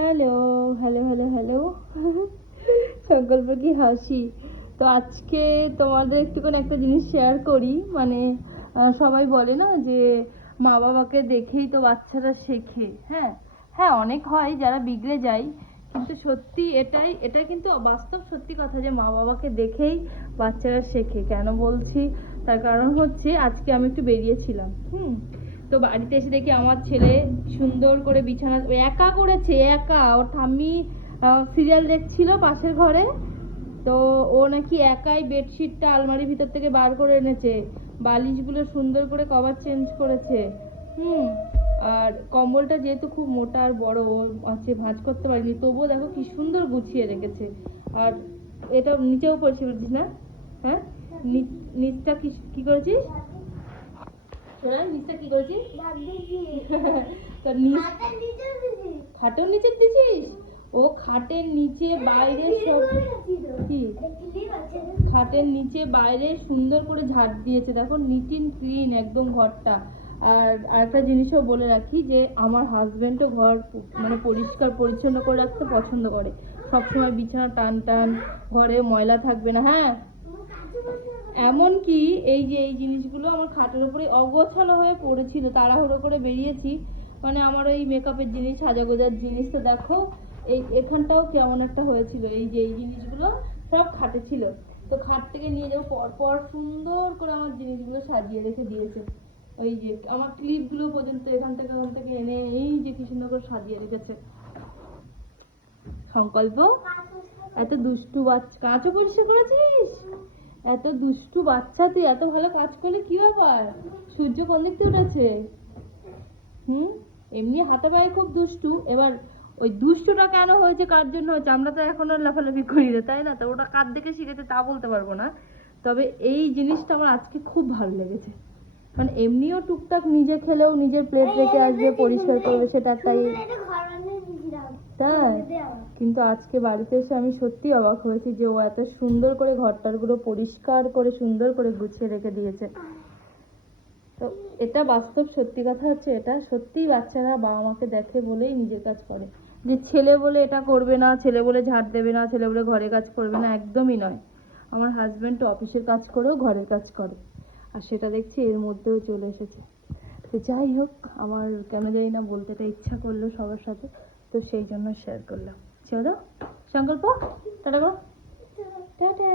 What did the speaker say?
Hello hello hello hello সংকল্প কি হাসি। তো আজকে তোমাদের একটুখানি একটা জিনিস শেয়ার করি, মানে সবাই বলে না যে মা বাবাকে দেখেই তো বাচ্চারা শেখে। হ্যাঁ হ্যাঁ, অনেক হয় যারা বিগড়ে যায়, কিন্তু সত্যি এটাই কিন্তু বাস্তব সত্যি কথা যে মা বাবাকে দেখেই বাচ্চারা শেখে। কেন বলছি, তার কারণ হচ্ছে আজকে আমি একটু বেরিয়েছিলাম। তো বাড়িতে এসে দেখি আমার ছেলে সুন্দর করে বিছানা একা করেছে, একা। ওর ঠাম্মি সিরিয়াল দেখছিল পাশের ঘরে, তো ও নাকি একাই বেডশিটটা আলমারির ভিতর থেকে বার করে এনেছে, বালিশগুলো সুন্দর করে কভার চেঞ্জ করেছে। আর কম্বলটা যেহেতু খুব মোটা আর বড়, ও আছে ভাঁজ করতে পারিনি, তবুও দেখো কি সুন্দর গুছিয়ে রেখেছে। আর এটা নিচেও পড়েছে বলছিস না? হ্যাঁ, নিচটা কি করেছিস? নিচটা কি করেছিস? খাটের নিচে দিছিস? ও খাটের নিচে বাইরে সব কি খাটের নিচে বাইরে সুন্দর করে ঝাড় দিয়েছে, দেখো নিট এন্ড ক্লিন একদম ঘরটা। আর আরেকটা জিনিসও বলে রাখি যে আমার হাজবেন্ডও ঘর মানে পরিষ্কার পরিচ্ছন্ন করে রাখতে পছন্দ করে, সবসময় বিছানা টান টান, ঘরে ময়লা থাকবে না। হ্যাঁ, এমনকি এই জিনিসগুলো আমার খাটের উপরে অগোছালো হয়ে পড়েছিল, তাড়াহুড়ো করে বেরিয়েছি, মানে আমার ওই মেকআপের জিনিস, সাজাগোজার জিনিস, তো দেখো এখানটাও কেমন একটা হয়েছিল। এই জিনিসগুলো সব খাটে ছিল, তো খাট থেকে নিয়ে যাবো পর সুন্দর করে আমার জিনিসগুলো সাজিয়ে রেখে দিয়েছে। ওই যে আমার ক্লিপগুলো পর্যন্ত এখান থেকে এনে এই যে কি সুন্দর করে সাজিয়ে রেখেছে। সংকল্প, এত দুষ্টু বাচ্চা, কাঁচও পরিষ্কার করেছিস? এত দুষ্টু বাচ্চা, তুই এত ভালো কাজ করলে কি ব্যাপার? সূর্য কোন দিক থেকে উঠেছে? এমনি হাতে পায়ে খুব দুষ্টু, এবার ওই দুষ্টুটা কেন হয়েছে, কার জন্য হয়েছে, আমরা তো এখনো লাফালাফি করি না, তাই না? তো ওটা কার দেখে শিখেছে তা বলতে পারবো না, তবে এই জিনিসটা আমার আজকে খুব ভালো লেগেছে। মানে এমনিও টুকটাক নিজে খেলেও নিজের প্লেট রেখে আসবে, পরিষ্কার করবে, সেটা একটাই। তাই, কিন্তু আজকে বাড়িতে এসে আমি সত্যি অবাক হয়েছি যে ও এত সুন্দর করে ঘরটারগুলো পরিষ্কার করে সুন্দর করে গুছিয়ে রেখে দিয়েছে। তো এটা বাস্তব সত্যি কথা হচ্ছে, এটা সত্যিই বাচ্চারা বাবা মাকে দেখে বলেই নিজের কাজ করে। যে ছেলে বলে এটা করবে না, ছেলে বলে ঝাড় দেবে না, ছেলে বলে ঘরের কাজ করবে না, একদমই নয়। আমার হাজবেন্ড তো অফিসের কাজ করেও ঘরের কাজ করে, আর সেটা দেখছি এর মধ্যেও চলে এসেছে। তো যাই হোক, আমার কেন জানি না বলতে এটা ইচ্ছা করলো সবার সাথে, তো সেই জন্য শেয়ার করলাম। চলো সংকল্প, টাটা গো, টাটা।